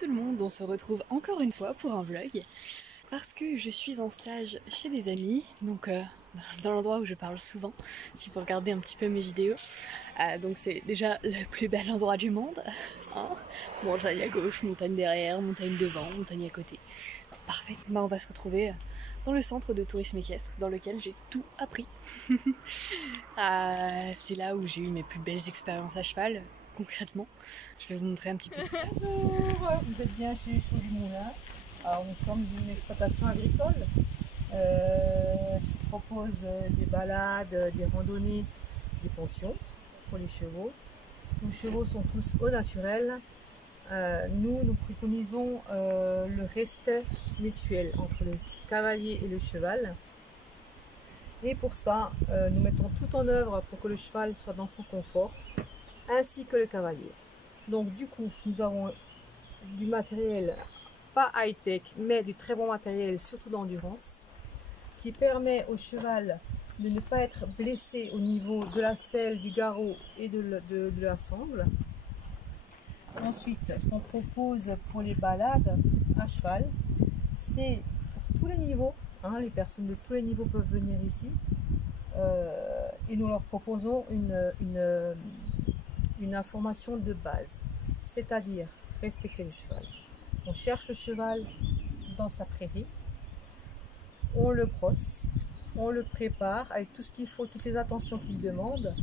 tout le monde, on se retrouve encore une fois pour un vlog parce que je suis en stage chez des amis, donc dans l'endroit où je parle souvent, si vous regardez un petit peu mes vidéos. Donc c'est déjà le plus bel endroit du monde, hein, montagne à gauche, montagne derrière, montagne devant, montagne à côté. Parfait, on va se retrouver dans le centre de tourisme équestre dans lequel j'ai tout appris. C'est là où j'ai eu mes plus belles expériences à cheval, concrètement. Je vais vous montrer un petit peu tout ça. Bonjour, vous êtes bien chez les Chevaux du Moulin. Alors nous sommes d'une exploitation agricole. On propose des balades, des randonnées, des pensions pour les chevaux. Les chevaux sont tous au naturel. Nous préconisons le respect mutuel entre le cavalier et le cheval. Et pour ça, nous mettons tout en œuvre pour que le cheval soit dans son confort, ainsi que le cavalier. Donc du coup, nous avons du matériel pas high-tech, mais du très bon matériel, surtout d'endurance, qui permet au cheval de ne pas être blessé au niveau de la selle, du garrot et de la sangle. Ensuite, ce qu'on propose pour les balades à cheval, c'est pour tous les niveaux, hein, les personnes de tous les niveaux peuvent venir ici, et nous leur proposons une information de base, c'est-à-dire respecter le cheval. On cherche le cheval dans sa prairie, on le brosse, on le prépare avec tout ce qu'il faut, toutes les attentions qu'il demande.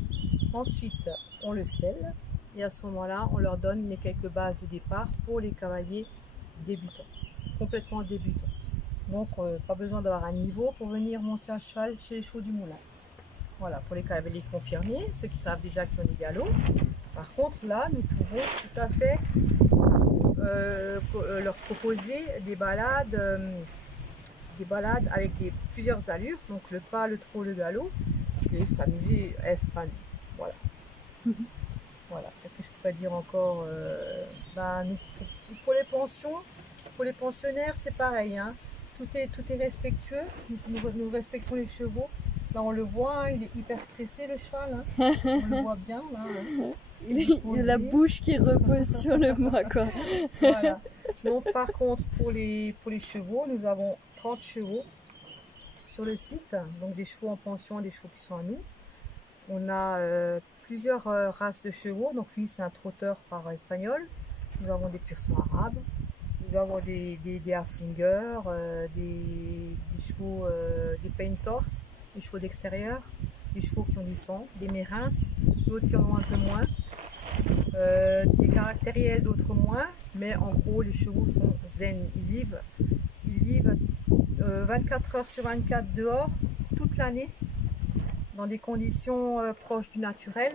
Ensuite, on le selle et à ce moment-là, on leur donne les quelques bases de départ pour les cavaliers débutants, complètement débutants. Donc, pas besoin d'avoir un niveau pour venir monter à cheval chez les Chevaux du Moulin. Voilà, pour les cavaliers confirmés, ceux qui savent déjà qu'ils ont des galops. Par contre, là, nous pouvons tout à fait leur proposer des balades avec plusieurs allures, donc le pas, le trot, le galop, et s'amuser, voilà. Voilà, qu'est-ce que je pourrais dire encore, pour les pensions, pour les pensionnaires, c'est pareil, hein. Tout est respectueux, nous respectons les chevaux. Là, on le voit, hein, il est hyper stressé le cheval, hein. On le voit bien là. Hein. Il a la bouche qui repose sur le bois, quoi. Voilà. Donc par contre, pour les chevaux, nous avons 30 chevaux sur le site, donc des chevaux en pension, des chevaux qui sont à nous. On a plusieurs races de chevaux, donc lui c'est un trotteur par espagnol. Nous avons des pur sang arabes, nous avons des Haflinger, des chevaux, des painters, des chevaux d'extérieur, des chevaux qui ont du sang, des mérins, d'autres qui en ont un peu moins. Des caractériels, d'autres moins, mais en gros les chevaux sont zen, ils vivent 24 heures sur 24 dehors toute l'année dans des conditions proches du naturel,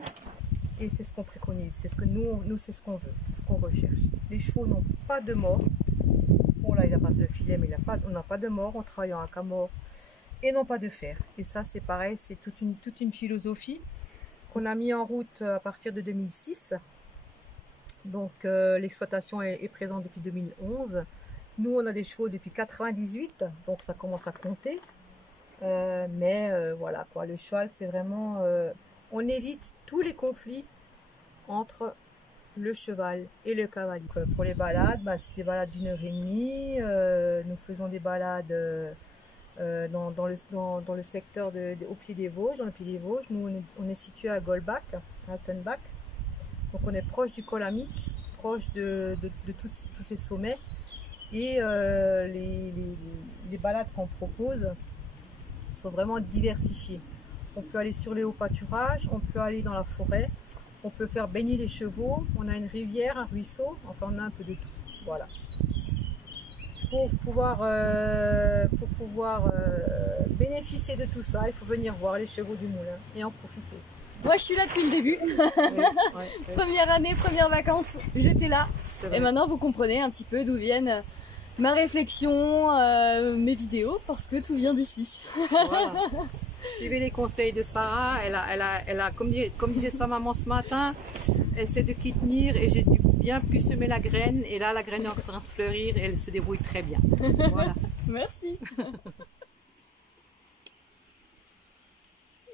et c'est ce qu'on préconise, c'est ce que nous c'est ce qu'on veut, c'est ce qu'on recherche. Les chevaux n'ont pas de mort, bon là il a pas de filet mais on n'a pas de mort, on travaille en haka-mort, et non pas de fer, et ça c'est pareil, c'est toute une philosophie qu'on a mis en route à partir de 2006. Donc l'exploitation est présente depuis 2011. Nous on a des chevaux depuis 98, donc ça commence à compter. Voilà quoi, le cheval c'est vraiment... on évite tous les conflits entre le cheval et le cavalier. Donc, pour les balades, c'est des balades d'1h30. Nous faisons des balades dans le secteur au pied des Vosges. Dans le pied des Vosges, nous on est situé à Golbach, à Altenbach. Donc on est proche du col Amic, proche de tous ces sommets. Et les balades qu'on propose sont vraiment diversifiées. On peut aller sur les hauts pâturages, on peut aller dans la forêt, on peut faire baigner les chevaux, on a une rivière, un ruisseau, enfin on a un peu de tout. Voilà. Pour pouvoir bénéficier de tout ça, il faut venir voir les Chevaux du Moulin et en profiter. Moi je suis là depuis le début. Oui. Première année, première vacances, j'étais là. Et maintenant vous comprenez un petit peu d'où viennent ma réflexion, mes vidéos, parce que tout vient d'ici. Voilà. Suivez les conseils de Sarah, elle a comme disait sa maman ce matin, elle sait de qui tenir, et j'ai bien pu semer la graine, et là la graine est en train de fleurir et elle se débrouille très bien. Voilà. Merci.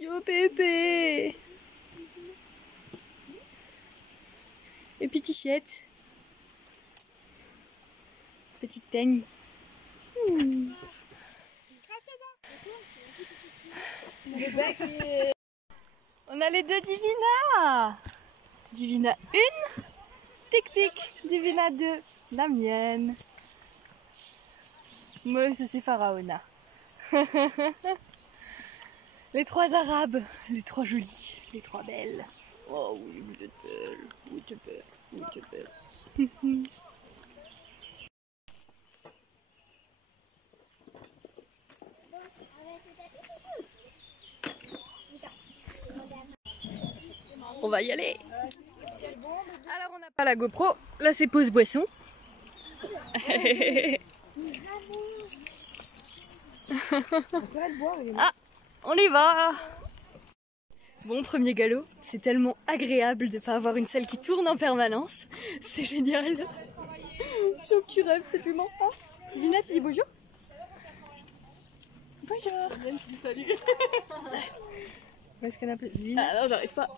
Yo Pépé. Et Pitichette. Petite teigne. On a les deux Divina. Divina 1, tic tic. Divina 2, la mienne. Moi, ça c'est Pharaona. Les trois arabes, les trois jolies, les trois belles. Oh oui, vous êtes belles, oui tu belle, oui tu belle. On va y aller. Alors on n'a pas la GoPro, là c'est pause boisson. Ah, on y va. Bon, premier galop, c'est tellement agréable de ne pas avoir une selle qui tourne en permanence. C'est génial. C'est un petit rêve, c'est du menton. Divina, tu dis bonjour. Bonjour. Je dis salut. Est-ce qu'on appelle Divina? Ah non, j'arrive pas.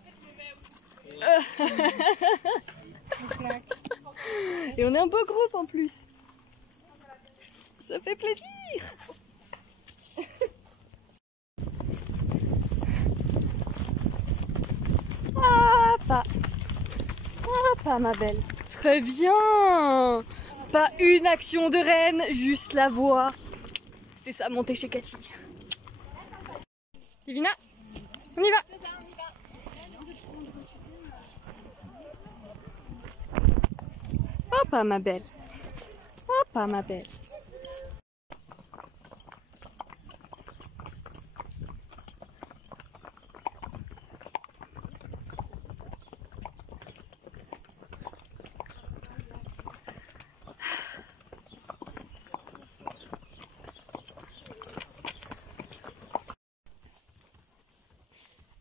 Et on est un beau groupe en plus. Ça fait plaisir. Ah, pas ma belle. Très bien. Pas une action de reine, juste la voix. C'est ça, monter chez Cathy. Divina, on y va. Oh, pas ma belle. Oh, pas ma belle.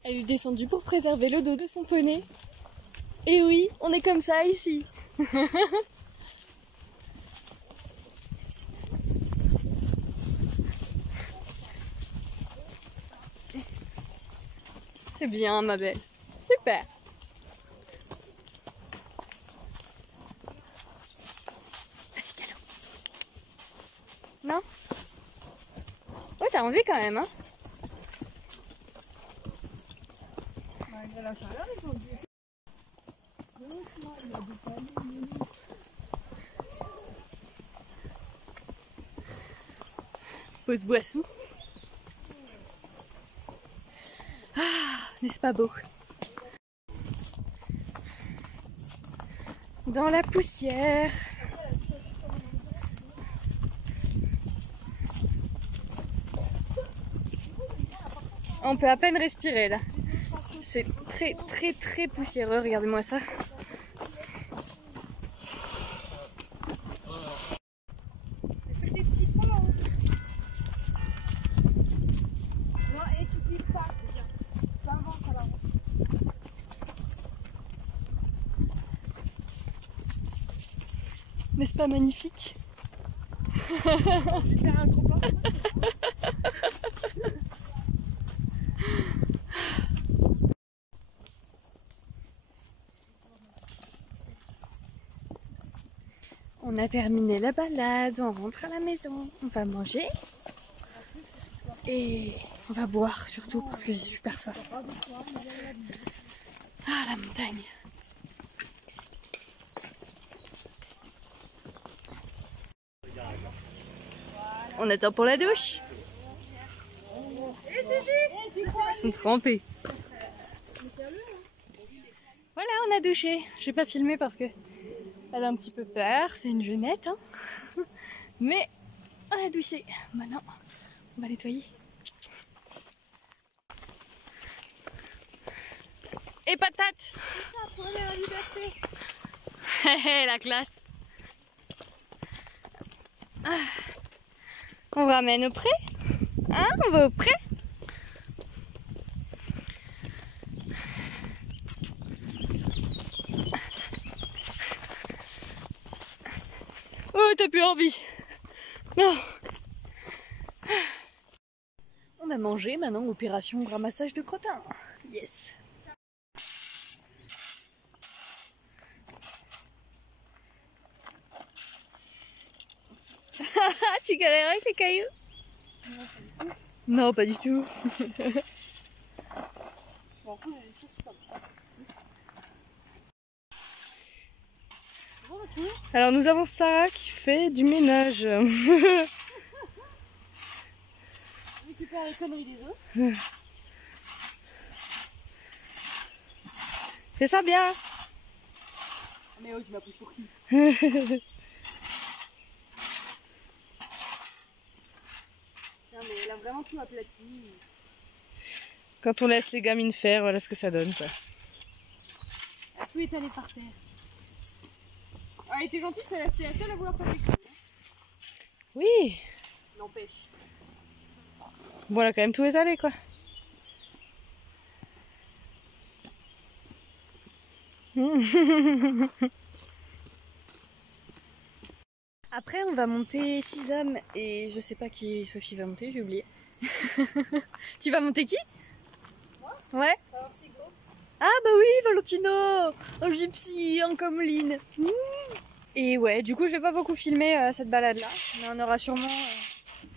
Elle est descendue pour préserver le dos de son poney. Et oui, on est comme ça ici. C'est bien, ma belle. Super. Vas-y, galop. Non? Ouais, t'as envie quand même, hein? Pause boisson. Ah, n'est-ce pas beau? Dans la poussière. On peut à peine respirer là. C'est très très très poussiéreux, regardez-moi ça. N'est-ce pas magnifique? On a terminé la balade, on rentre à la maison, on va manger et on va boire surtout parce que j'ai super soif. Ah, la montagne! On attend pour la douche. Ils sont trempés. Voilà, on a douché. J'ai pas filmé parce que elle a un petit peu peur. C'est une jeunette, hein. Mais on a douché. Maintenant, on va nettoyer. Et patate. La classe. On ramène au pré. Hein, on va au pré. Oh, t'as plus envie. Non. On a mangé, maintenant opération ramassage de crottin. Yes. Ah, tu galères avec les cailloux? Non, pas du tout. Alors nous avons Sarah qui fait du ménage. Récupère les conneries des autres. Fais ça bien. Mais oh, tu m'as prise pour qui? Tiens, mais elle a vraiment tout aplati. Quand on laisse les gamines faire, voilà ce que ça donne quoi. Tout est allé par terre. Ah, elle était gentille, c'est la seule à vouloir faire des conneries. Oui. N'empêche. Voilà quand même tout étalé quoi. Après on va monter 6 hommes et je sais pas qui Sophie va monter, j'ai oublié. Tu vas monter qui? Moi? Ouais. Valentino. Ah bah oui, Valentino, un gypsy, un Comline. Et ouais, du coup je vais pas beaucoup filmer cette balade là, mais on aura sûrement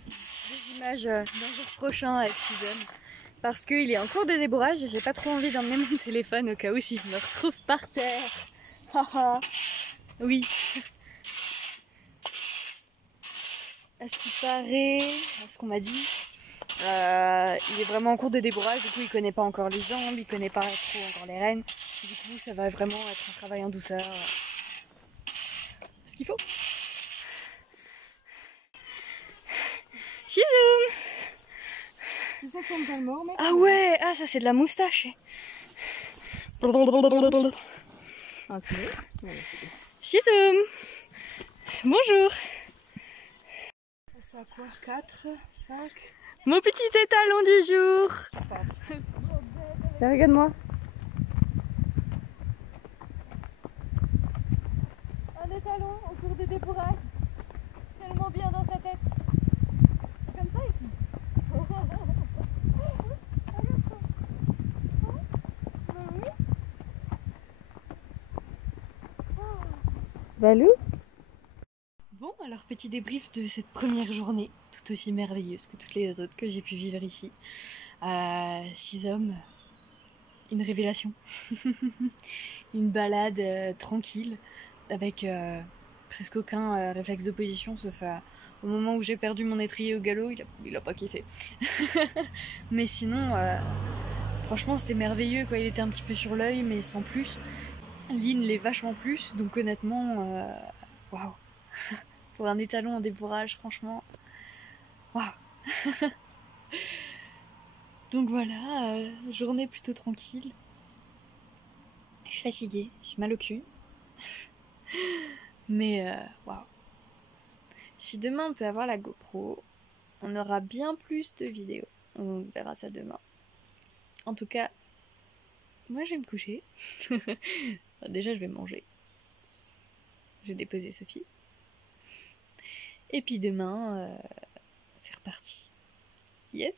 des images d'un jour prochain avec 6 hommes. Parce qu'il est en cours de débourrage et j'ai pas trop envie d'emmener mon téléphone au cas où s'il me retrouve par terre. Haha. Oui. À ce qui paraît, à ce qu'on m'a dit, il est vraiment en cours de débourrage, du coup il connaît pas encore les jambes, il connaît pas trop encore les rênes. Du coup ça va vraiment être un travail en douceur. Ce qu'il faut. Chizoum. C'est ça qu'on me mort, mec. Ah ouais, ah ça c'est de la moustache. Ah, tu veux? Chizoum. Bonjour. C'est à quoi? 4, 5. Mon petit étalon du jour. Regarde-moi. Un étalon en cours de débourrage. Tellement bien dans sa tête. C'est comme ça ici. Balou. Bon, alors petit débrief de cette première journée, tout aussi merveilleuse que toutes les autres que j'ai pu vivre ici. 6 hommes, une révélation. Une balade tranquille, avec presque aucun réflexe d'opposition, sauf au moment où j'ai perdu mon étrier au galop, il a pas kiffé. Mais sinon, franchement c'était merveilleux quoi, il était un petit peu sur l'œil mais sans plus. Lynn l'est vachement plus, donc honnêtement, waouh. Pour un étalon en débourrage, franchement, waouh. Donc voilà, journée plutôt tranquille. Je suis fatiguée, j'ai mal au cul. Mais waouh. Si demain on peut avoir la GoPro, on aura bien plus de vidéos. On verra ça demain. En tout cas, moi je vais me coucher. Déjà je vais manger. Je vais déposer Sophie. Et puis demain, c'est reparti. Yes!